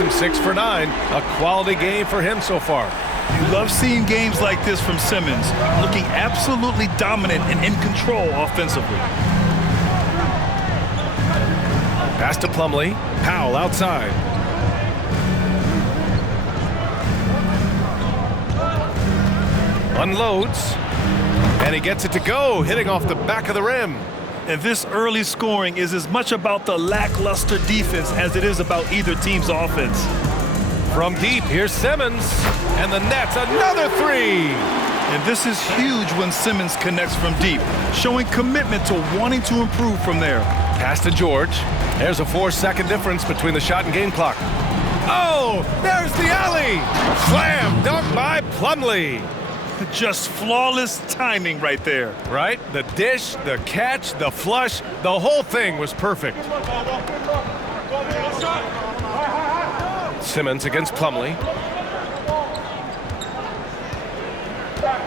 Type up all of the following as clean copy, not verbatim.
him 6 for 9. A quality game for him so far. You love seeing games like this from Simmons, looking absolutely dominant and in control offensively. Pass to Plumlee. Powell outside. Unloads. And he gets it to go, hitting off the back of the rim. And this early scoring is as much about the lackluster defense as it is about either team's offense. From deep, here's Simmons. And the net's another three. And this is huge when Simmons connects from deep, showing commitment to wanting to improve from there. Pass to George. There's a 4-second difference between the shot and game clock. Oh, there's the alley. Slam dunk by Plumlee. Just flawless timing right there. Right? The dish, the catch, the flush, the whole thing was perfect. Simmons against Plumlee.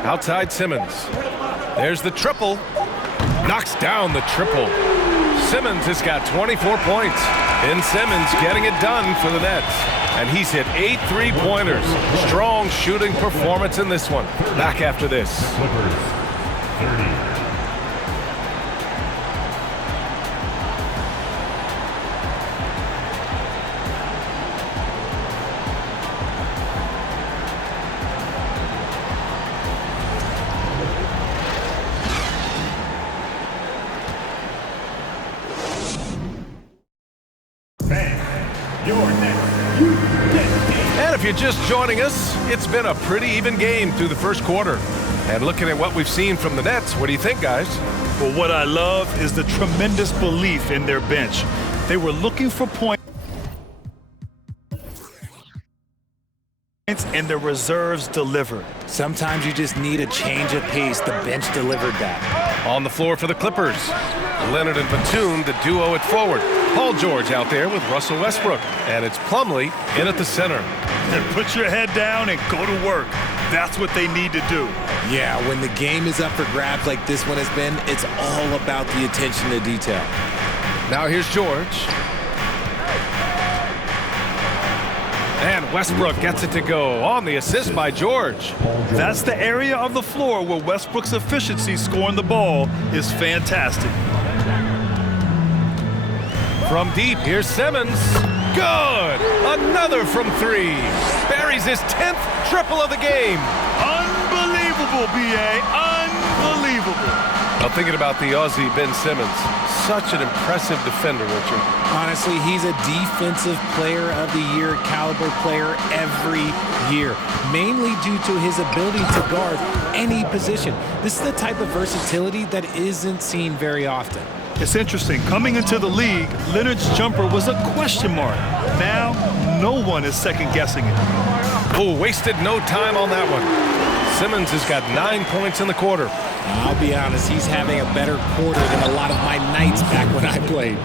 Outside Simmons. There's the triple. Knocks down the triple. Simmons has got 24 points. Ben Simmons getting it done for the Nets. And he's hit 8 3-pointers. Strong shooting performance in this one. Back after this. Clippers, 30. And if you're just joining us, it's been a pretty even game through the first quarter. And looking at what we've seen from the Nets, what do you think, guys? Well, what I love is the tremendous belief in their bench. They were looking for points, and the reserves delivered. Sometimes you just need a change of pace. The bench delivered that. On the floor for the Clippers, Leonard and Batum, the duo at forward. Paul George out there with Russell Westbrook. And it's Plumlee in at the center. And put your head down and go to work. That's what they need to do. Yeah, when the game is up for grabs like this one has been, it's all about the attention to detail. Now here's George. And Westbrook gets it to go on the assist by George. That's the area of the floor where Westbrook's efficiency scoring the ball is fantastic. From deep, here's Simmons. Good! Another from three. Buries his 10th triple of the game. Unbelievable, B.A. Unbelievable. Now thinking about the Aussie Ben Simmons. Such an impressive defender, Richard. Honestly, he's a defensive player of the year caliber player every year, mainly due to his ability to guard any position. This is the type of versatility that isn't seen very often. It's interesting. Coming into the league, Leonard's jumper was a question mark. Now, no one is second-guessing it. Oh, wasted no time on that one. Simmons has got 9 points in the quarter. I'll be honest, he's having a better quarter than a lot of my nights back when I played.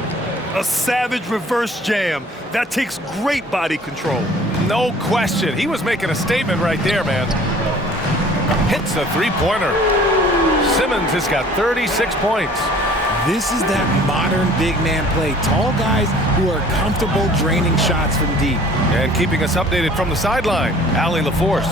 A savage reverse jam. That takes great body control. No question. He was making a statement right there, man. Hits a three-pointer. Simmons has got 36 points. This is that modern big man play. Tall guys who are comfortable draining shots from deep. And keeping us updated from the sideline, Allie LaForce.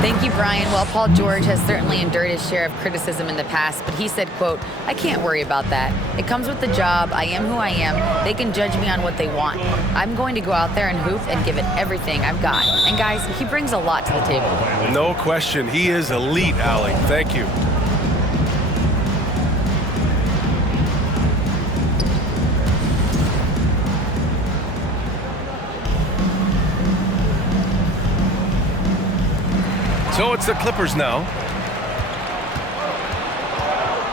Thank you, Brian. Well, Paul George has certainly endured his share of criticism in the past, but he said, quote, "I can't worry about that. It comes with the job. I am who I am. They can judge me on what they want. I'm going to go out there and hoop and give it everything I've got." And guys, he brings a lot to the table. No question. He is elite, Allie. Thank you. So it's the Clippers now.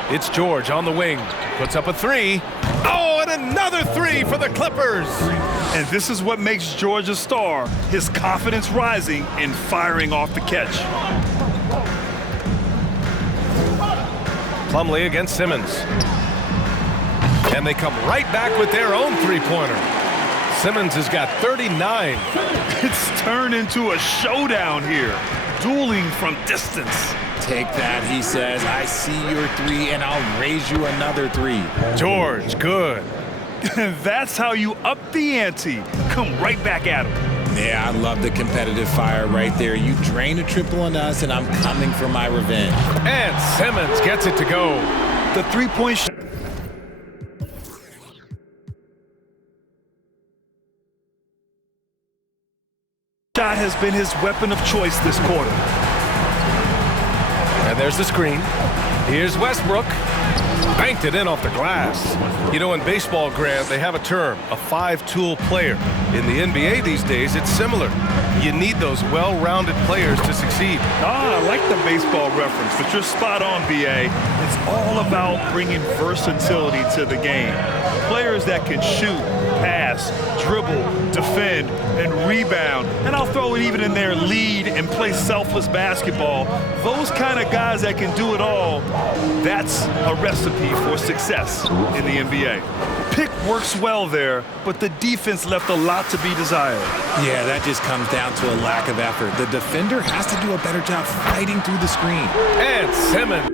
It's George on the wing. Puts up a three. Oh, and another three for the Clippers. And this is what makes George a star. His confidence rising and firing off the catch. Plumlee against Simmons. And they come right back with their own three-pointer. Simmons has got 39. It's turned into a showdown here. Dueling from distance. Take that, he says. I see your three, and I'll raise you another three. George, good. That's how you up the ante. Come right back at him. Yeah, I love the competitive fire right there. You drain a triple on us, and I'm coming for my revenge. And Simmons gets it to go. The three-point shot has been his weapon of choice this quarter. And there's the screen. Here's Westbrook. Banked it in off the glass. You know, in baseball, Grant, they have a term, a five-tool player. In the NBA these days, it's similar. You need those well-rounded players to succeed. I like the baseball reference, but you're spot on, BA. It's all about bringing versatility to the game. Players that can shoot, pass, dribble, defend, and rebound. And I'll throw it even in there, lead and play selfless basketball. Those kind of guys that can do it all, that's a recipe for success in the NBA. Pick works well there, but the defense left a lot to be desired. Yeah, that just comes down to a lack of effort. The defender has to do a better job fighting through the screen. And Simmons.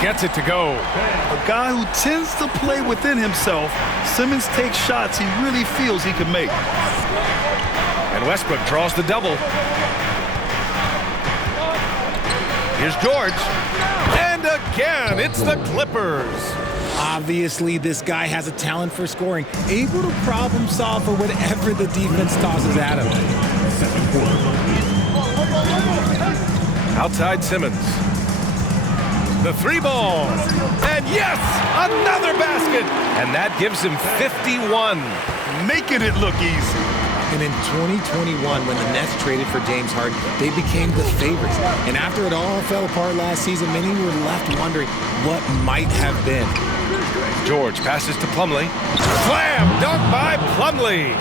Gets it to go. A guy who tends to play within himself, Simmons takes shots he really feels he can make. And Westbrook draws the double. Here's George. And again, it's the Clippers. Obviously, this guy has a talent for scoring, able to problem solve for whatever the defense tosses at him. Outside Simmons. The three ball. And yes, another basket. And that gives him 51. Making it look easy. And in 2021, when the Nets traded for James Harden, they became the favorites. And after it all fell apart last season, many were left wondering what might have been. George passes to Plumlee. Slam dunk by Plumlee.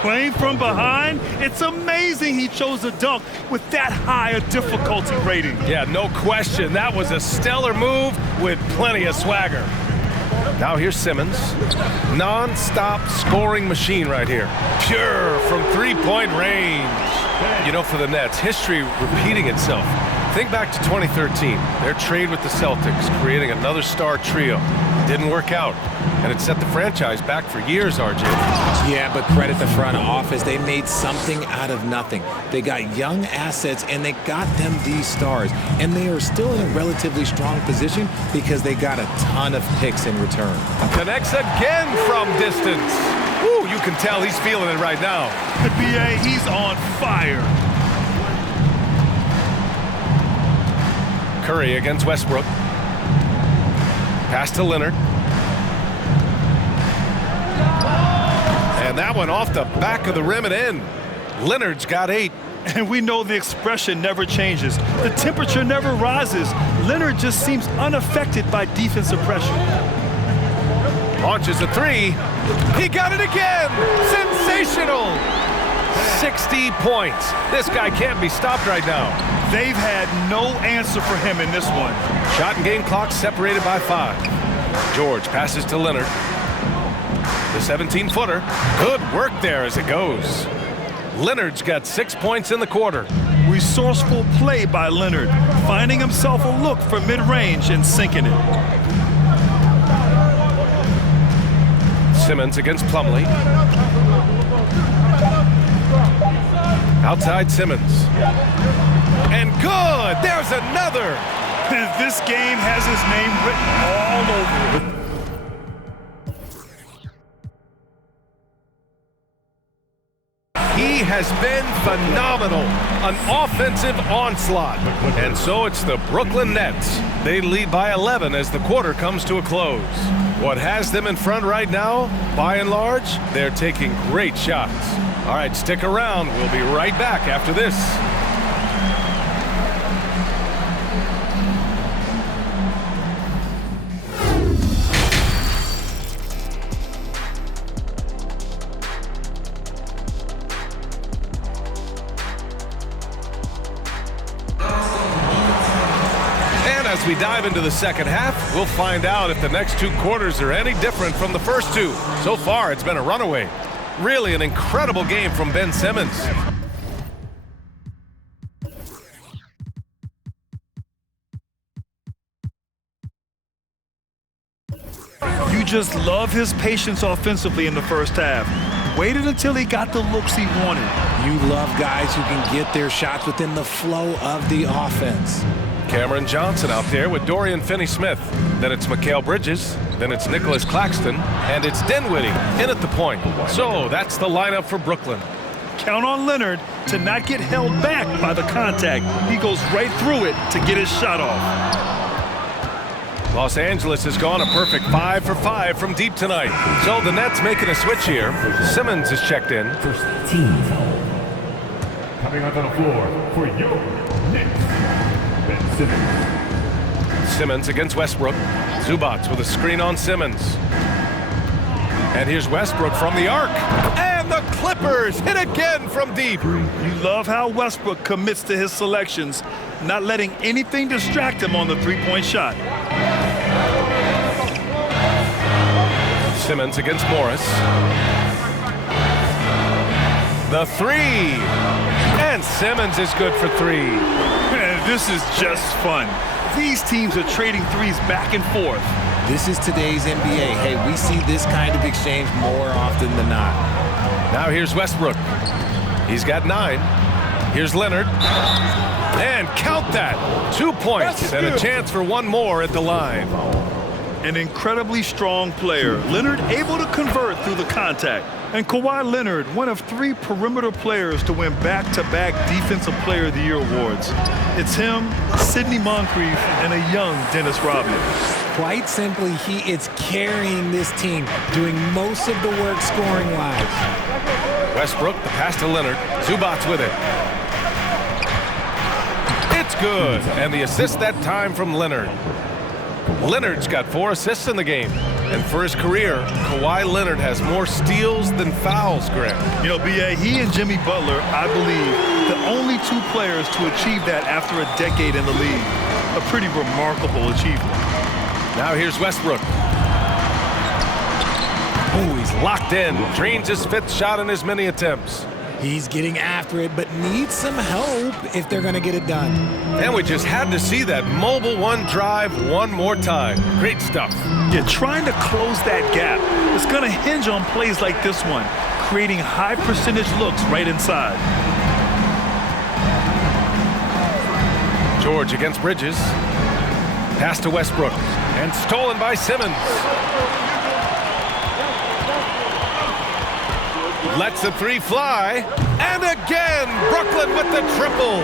Playing from behind, it's amazing he chose a dunk with that high a difficulty rating. Yeah, no question. That was a stellar move with plenty of swagger. Now here's Simmons. Non-stop scoring machine right here. Pure from three-point range. You know, for the Nets, history repeating itself. Think back to 2013. Their trade with the Celtics, creating another star trio. Didn't work out, and it set the franchise back for years, RJ. Yeah, but credit the front office. They made something out of nothing. They got young assets, and they got them these stars. And they are still in a relatively strong position because they got a ton of picks in return. Connects again from distance. Woo, you can tell he's feeling it right now. The BA, he's on fire. Curry against Westbrook. Pass to Leonard. And that one off the back of the rim and in. Leonard's got 8. And we know the expression never changes. The temperature never rises. Leonard just seems unaffected by defensive pressure. Launches a 3. He got it again. Sensational. 60 points. This guy can't be stopped right now. They've had no answer for him in this one. Shot and game clock separated by 5. George passes to Leonard. The 17-footer. Good work there as it goes. Leonard's got 6 points in the quarter. Resourceful play by Leonard, finding himself a look for mid-range and sinking it. Simmons against Plumlee. Outside Simmons. And good! There's another! This game has his name written all over it. He has been phenomenal. An offensive onslaught. And so it's the Brooklyn Nets. They lead by 11 as the quarter comes to a close. What has them in front right now, by and large, they're taking great shots. All right, stick around. We'll be right back after this. as we dive into the second half, we'll find out if the next two quarters are any different from the first two. So far, it's been a runaway. Really an incredible game from Ben Simmons. You just love his patience offensively in the first half. Waited until he got the looks he wanted. You love guys who can get their shots within the flow of the offense. Cameron Johnson out there with Dorian Finney-Smith. Then it's Mikal Bridges. Then it's Nicholas Claxton. And it's Dinwiddie in at the point. So that's the lineup for Brooklyn. Count on Leonard to not get held back by the contact. He goes right through it to get his shot off. Los Angeles has gone a perfect 5 for 5 from deep tonight. So the Nets making a switch here. Simmons is checked in. First team foul. Coming onto the floor for your Knicks, Ben Simmons. Simmons against Westbrook. Zubats with a screen on Simmons. And here's Westbrook from the arc. And the Clippers hit again from deep. You love how Westbrook commits to his selections, not letting anything distract him on the three-point shot. Simmons against Morris. The three. And Simmons is good for three. Man, this is just fun. These teams are trading threes back and forth. This is today's NBA. Hey, we see this kind of exchange more often than not. Now here's Westbrook. He's got 9. Here's Leonard. And count that. 2 points and a chance for one more at the line. An incredibly strong player. Leonard able to convert through the contact. And Kawhi Leonard, one of 3 perimeter players to win back-to-back Defensive Player of the Year awards. It's him, Sidney Moncrief, and a young Dennis Rodman. Quite simply, he is carrying this team, doing most of the work scoring-wise. Westbrook, the pass to Leonard. Zubats with it. It's good. And the assist that time from Leonard. Leonard's got 4 assists in the game. And for his career, Kawhi Leonard has more steals than fouls, Greg. You know, B.A., he and Jimmy Butler, I believe, the only 2 players to achieve that after a decade in the league. A pretty remarkable achievement. Now here's Westbrook. Oh, he's locked in. Drains his 5th shot in his many attempts. He's getting after it, but needs some help if they're going to get it done. And we just had to see that mobile one drive one more time. Great stuff. Yeah, trying to close that gap. It's going to hinge on plays like this one, creating high percentage looks right inside. George against Bridges. Pass to Westbrook. And stolen by Simmons. Lets the 3 fly. And again, Brooklyn with the triple.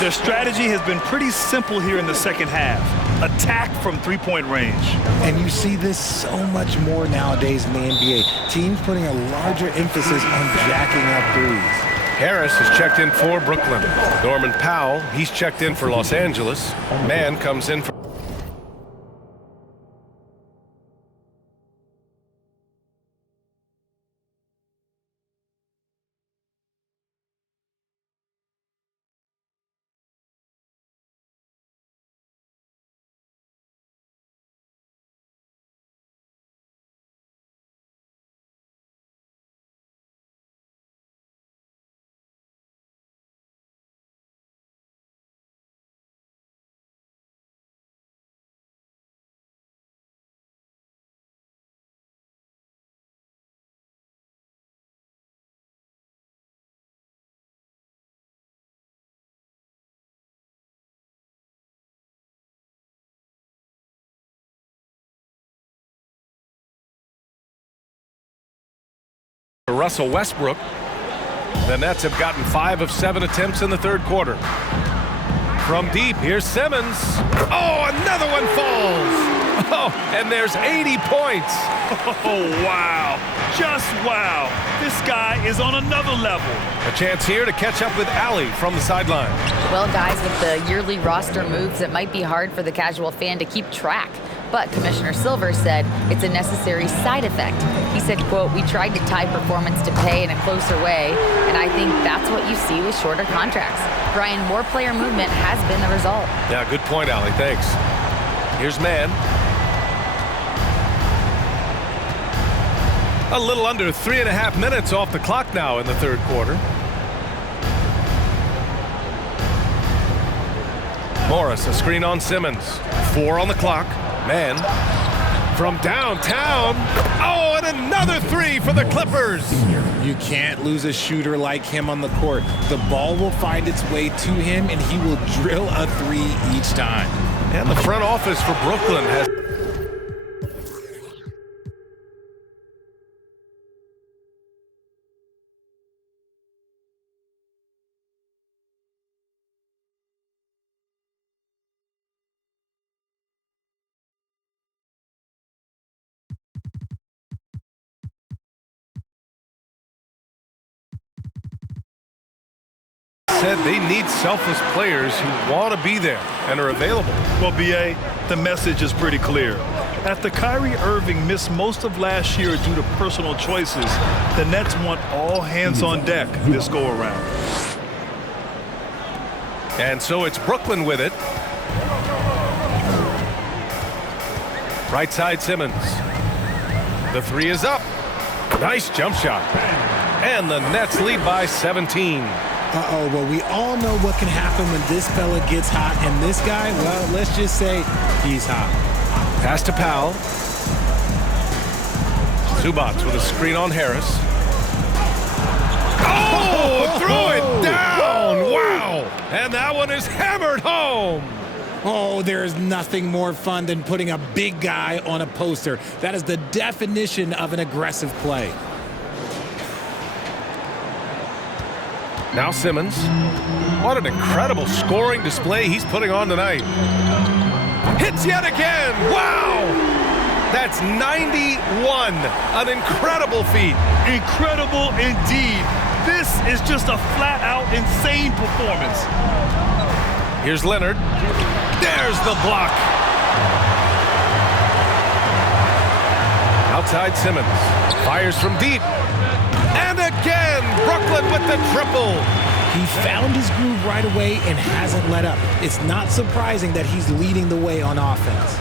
Their strategy has been pretty simple here in the second half. Attack from 3-point range. And you see this so much more nowadays in the NBA. Teams putting a larger emphasis on jacking up threes. Harris is checked in for Brooklyn. Norman Powell, he's checked in for Los Angeles. Mann comes in for Russell Westbrook. The Nets have gotten 5 of 7 attempts in the third quarter. From deep, here's Simmons. Oh, another one falls. Oh, and there's 80 points. Oh, wow. Just wow. This guy is on another level. A chance here to catch up with Allie from the sideline. Well, guys, with the yearly roster moves, it might be hard for the casual fan to keep track. But Commissioner Silver said it's a necessary side effect. He said, quote, "We tried to tie performance to pay in a closer way, and I think that's what you see with shorter contracts." Brian, more player movement has been the result. Yeah, good point, Allie. Thanks. Here's man. A little under 3.5 minutes off the clock now in the third quarter. Morris, a screen on Simmons. 4 on the clock. Man from downtown. Oh, and another 3 for the Clippers. You can't lose a shooter like him on the court. The ball will find its way to him, and he will drill a 3 each time. And the front office for Brooklyn has said they need selfless players who want to be there and are available. Well, B.A., the message is pretty clear. After Kyrie Irving missed most of last year due to personal choices, the Nets want all hands on deck this go-around. And so it's Brooklyn with it. Right side Simmons. The 3 is up. Nice jump shot. And the Nets lead by 17. Uh-oh, well, we all know what can happen when this fella gets hot, and this guy, well, let's just say he's hot. Pass to Powell. Zubac with a screen on Harris. Oh, threw it down! Wow! And that one is hammered home. Oh, there is nothing more fun than putting a big guy on a poster. That is the definition of an aggressive play. Now Simmons. What an incredible scoring display he's putting on tonight. Hits yet again. Wow! That's 91. An incredible feat. Incredible indeed. This is just a flat-out insane performance. Here's Leonard. There's the block. Outside Simmons. Fires from deep. And again, Brooklyn with the triple. He found his groove right away and hasn't let up. It's not surprising that he's leading the way on offense.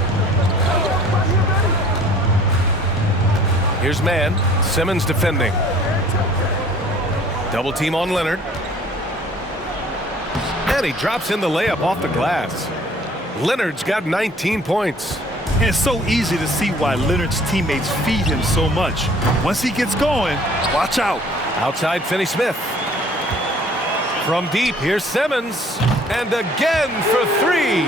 Here's man. Simmons defending. Double team on Leonard. And he drops in the layup off the glass. Leonard's got 19 points. And it's so easy to see why Leonard's teammates feed him so much. Once he gets going, watch out. Outside Finney-Smith. From deep, here's Simmons. And again for 3.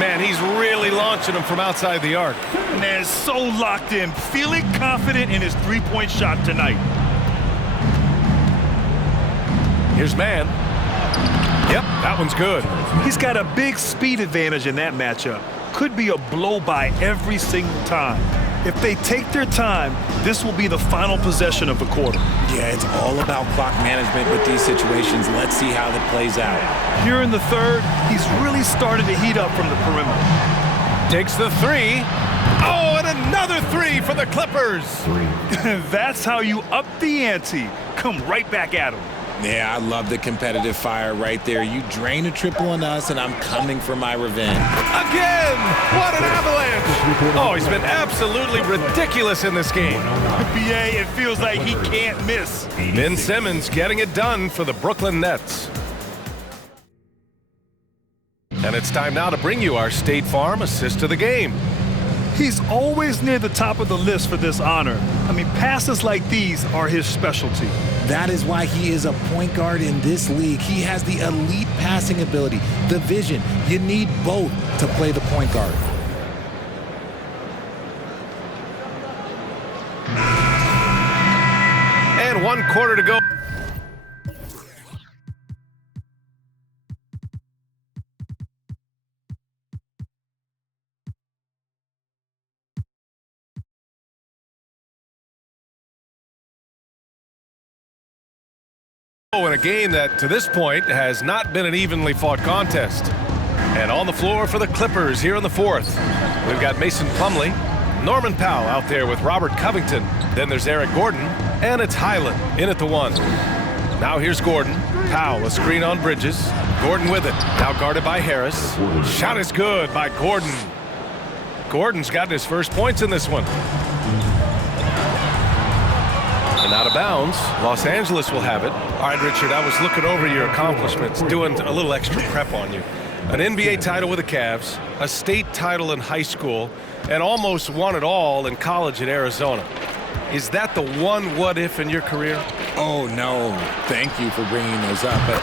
Man, he's really launching them from outside the arc. Man, so locked in, feeling confident in his three-point shot tonight. Here's man. Yep, that one's good. He's got a big speed advantage in that matchup. Could be a blow by every single time. If they take their time, this will be the final possession of the quarter. Yeah, it's all about clock management with these situations. Let's see how that plays out. Here in the third, he's really started to heat up from the perimeter. Takes the 3. Oh, and another 3 for the Clippers. That's how you up the ante. Come right back at him. Yeah, I love the competitive fire right there. You drain a triple on us, and I'm coming for my revenge. Again! What an avalanche! Oh, he's been absolutely ridiculous in this game. BA, it feels like he can't miss. Ben Simmons getting it done for the Brooklyn Nets. And it's time now to bring you our State Farm assist of the game. He's always near the top of the list for this honor. I mean, passes like these are his specialty. That is why he is a point guard in this league. He has the elite passing ability, the vision. You need both to play the point guard. And 1 quarter to go. In a game that, to this point, has not been an evenly fought contest. And on the floor for the Clippers here in the fourth, we've got Mason Plumlee, Norman Powell out there with Robert Covington. Then there's Eric Gordon, and it's Highland in at the 1. Now here's Gordon. Powell, a screen on Bridges. Gordon with it, now guarded by Harris. Shot is good by Gordon. Gordon's gotten his first points in this one. And out of bounds, Los Angeles will have it. All right, Richard, I was looking over your accomplishments, doing a little extra prep on you. An NBA title with the Cavs, a state title in high school, and almost won it all in college at Arizona. Is that the one what-if in your career? Oh, no. Thank you for bringing those up. But,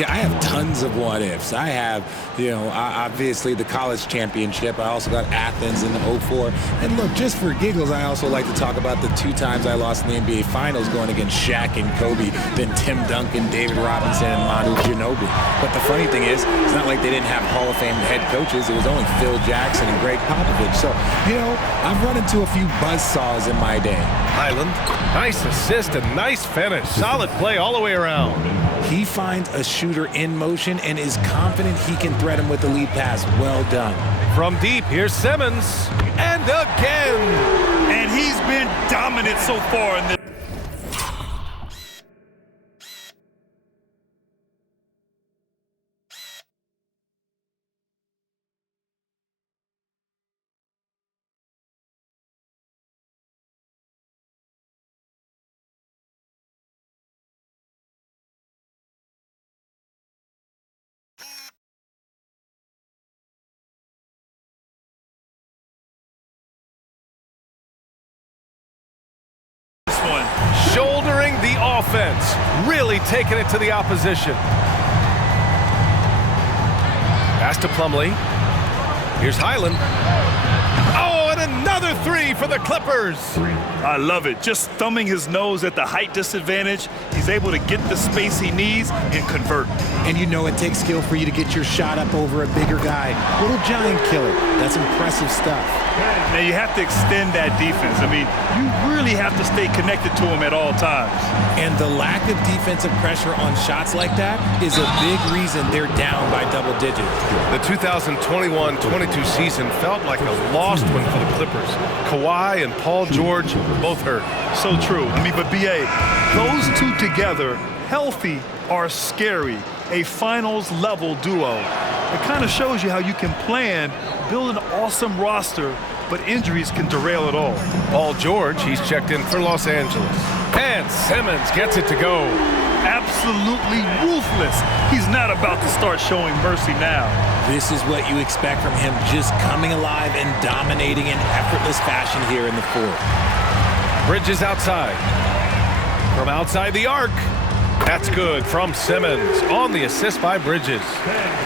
yeah, I have tons of what-ifs. I have, obviously the college championship. I also got Athens in '04. And, look, just for giggles, I also like to talk about the 2 times I lost in the NBA Finals going against Shaq and Kobe, then Tim Duncan, David Robinson, and Manu Ginobili. But the funny thing is, it's not like they didn't have Hall of Fame head coaches. It was only Phil Jackson and Greg Popovich. So, I've run into a few buzzsaws in my day. Highland, nice assist and nice finish. Solid play all the way around. He finds a shooter in motion and is confident he can threat him with the lead pass. Well done. From deep, here's Simmons. And again. And he's been dominant so far in this. Shouldering the offense, really taking it to the opposition. Pass to Plumlee. Here's Highland. Oh, and another 3 for the Clippers. I love it. Just thumbing his nose at the height disadvantage. He's able to get the space he needs and convert. And it takes skill for you to get your shot up over a bigger guy. Little giant killer. That's impressive stuff. Now you have to extend that defense. I mean, you really have to stay connected to him at all times. And the lack of defensive pressure on shots like that is a big reason they're down by double digits. The 2021-22 season felt like a lost one for the Clippers. Kawhi and Paul George both hurt. So true. I mean, but B.A., those two together, healthy, are scary. A finals-level duo. It kind of shows you how you can plan, build an awesome roster, but injuries can derail it all. Paul George, he's checked in for Los Angeles. And Simmons gets it to go. Absolutely ruthless. He's not about to start showing mercy now. This is what you expect from him, just coming alive and dominating in effortless fashion here in the fourth. Bridges outside. From outside the arc. That's good from Simmons on the assist by Bridges.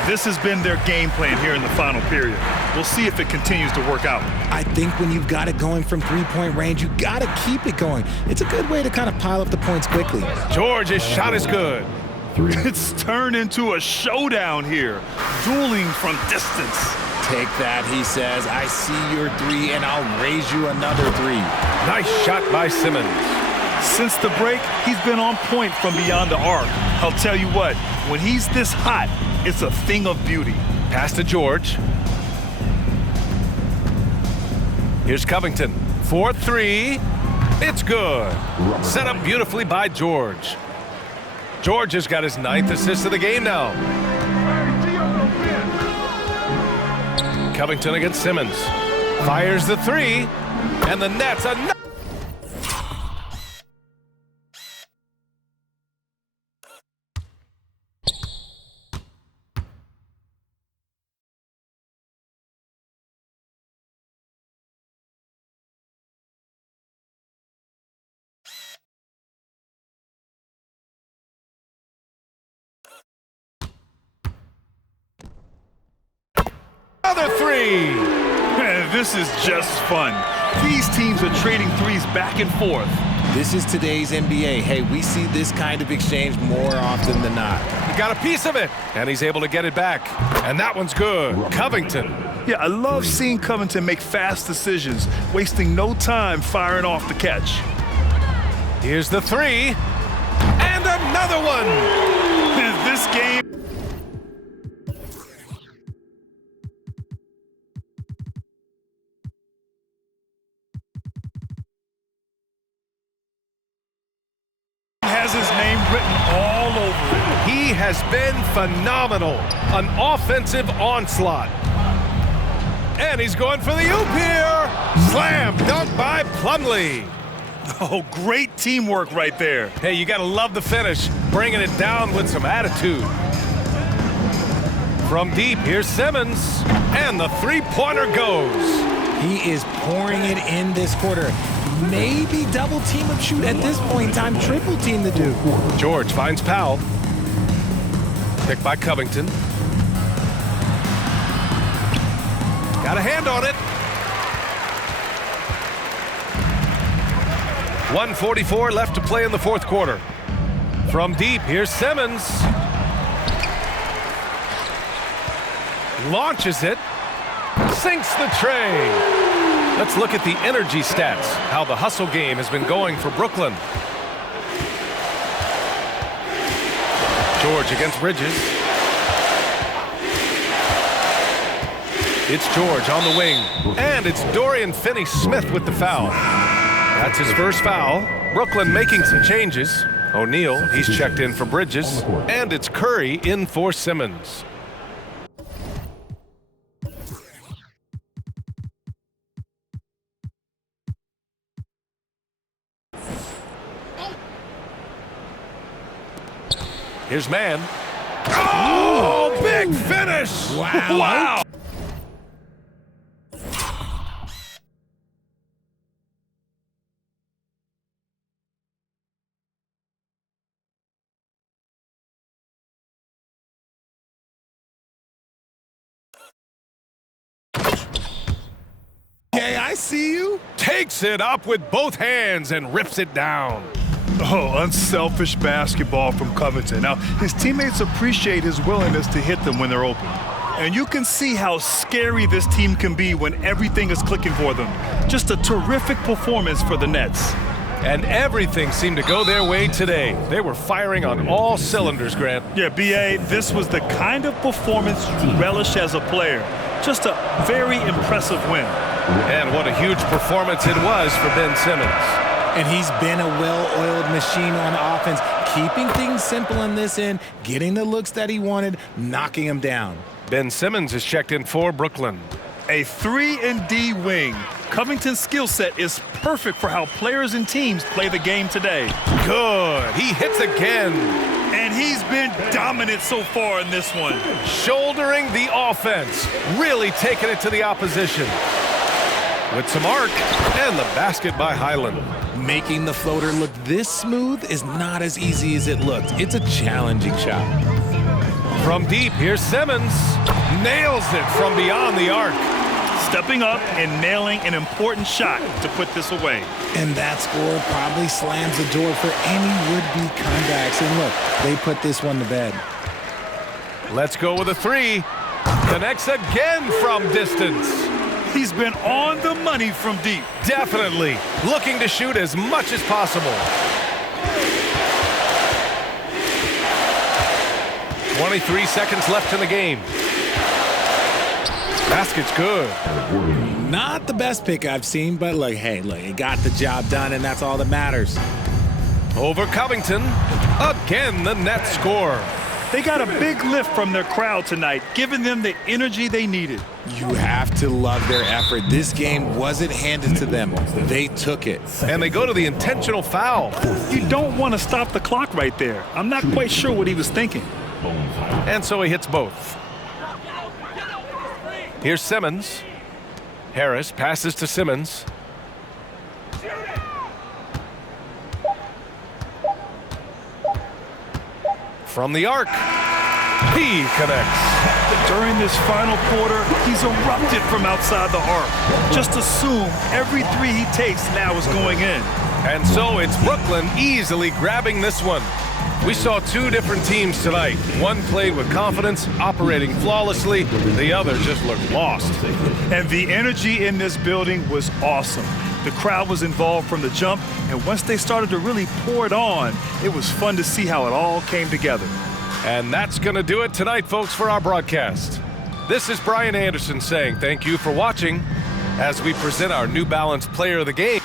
This has been their game plan here in the final period. We'll see if it continues to work out. I think when you've got it going from three-point range, you got to keep it going. It's a good way to kind of pile up the points quickly. George's shot is good. It's turned into a showdown here, dueling from distance. Take that, he says. I see your 3, and I'll raise you another 3. Nice shot by Simmons. Since the break, he's been on point from beyond the arc. I'll tell you what, when he's this hot, it's a thing of beauty. Pass to George. Here's Covington. 4-3. It's good. Set up beautifully by George. George has got his 9th assist of the game now. Covington against Simmons. Fires the 3. And the Nets another. Another 3. This is just fun. These teams are trading threes back and forth. This is today's NBA. Hey, we see this kind of exchange more often than not. He got a piece of it, and he's able to get it back. And that one's good. Covington. Yeah, I love seeing Covington make fast decisions, wasting no time firing off the catch. Here's the 3. And another one. This game has his name written all over it. He has been phenomenal. An offensive onslaught. And he's going for the oop here. Slam dunk by Plumlee. Oh, great teamwork right there. Hey, you got to love the finish. Bringing it down with some attitude. From deep, here's Simmons. And the three-pointer goes. He is pouring it in this quarter. Maybe double team up shoot at this point in time. Triple team the Duke. George finds Powell. Picked by Covington. Got a hand on it. 1:44 left to play in the fourth quarter. From deep, here's Simmons. Launches it. Sinks the tray. Let's look at the energy stats, how the hustle game has been going for Brooklyn. George against Bridges. It's George on the wing. And it's Dorian Finney-Smith with the foul. That's his first foul. Brooklyn making some changes. O'Neal, he's checked in for Bridges. And it's Curry in for Simmons. Here's Mann. Oh, big finish! Wow. Okay, I see you. Takes it up with both hands and rips it down. Oh, unselfish basketball from Covington. Now, his teammates appreciate his willingness to hit them when they're open. And you can see how scary this team can be when everything is clicking for them. Just a terrific performance for the Nets. And everything seemed to go their way today. They were firing on all cylinders, Grant. Yeah, B.A., this was the kind of performance you relish as a player. Just a very impressive win. And what a huge performance it was for Ben Simmons. And he's been a well-oiled machine on offense, keeping things simple in this end, getting the looks that he wanted, knocking them down. Ben Simmons is checked in for Brooklyn. A 3-and-D wing. Covington's skill set is perfect for how players and teams play the game today. Good. He hits again. And he's been dominant so far in this one. Shouldering the offense. Really taking it to the opposition. With some arc and the basket by Highland. Making the floater look this smooth is not as easy as it looked. It's a challenging shot. From deep, here's Simmons. Nails it from beyond the arc. Stepping up and nailing an important shot to put this away. And that score probably slams the door for any would-be comebacks. And look, they put this one to bed. Let's go with a three. Connects again from distance. He's been on the money from deep. Definitely. Looking to shoot as much as possible. 23 seconds left in the game. Basket's good. Not the best pick I've seen, but look, hey, look, he got the job done, and that's all that matters. Over Covington. Again, the Nets score. They got a big lift from their crowd tonight, giving them the energy they needed. You have to love their effort. This game wasn't handed to them. They took it. And they go to the intentional foul. You don't want to stop the clock right there. I'm not quite sure what he was thinking. And so he hits both. Here's Simmons. Harris passes to Simmons. From the arc, he connects. During this final quarter, he's erupted from outside the arc. Just assume every three he takes now is going in. And so it's Brooklyn easily grabbing this one. We saw two different teams tonight. One played with confidence, operating flawlessly. The other just looked lost. And the energy in this building was awesome. The crowd was involved from the jump, and once they started to really pour it on, it was fun to see how it all came together. And that's going to do it tonight, folks, for our broadcast. This is Brian Anderson saying thank you for watching as we present our New Balance Player of the Game.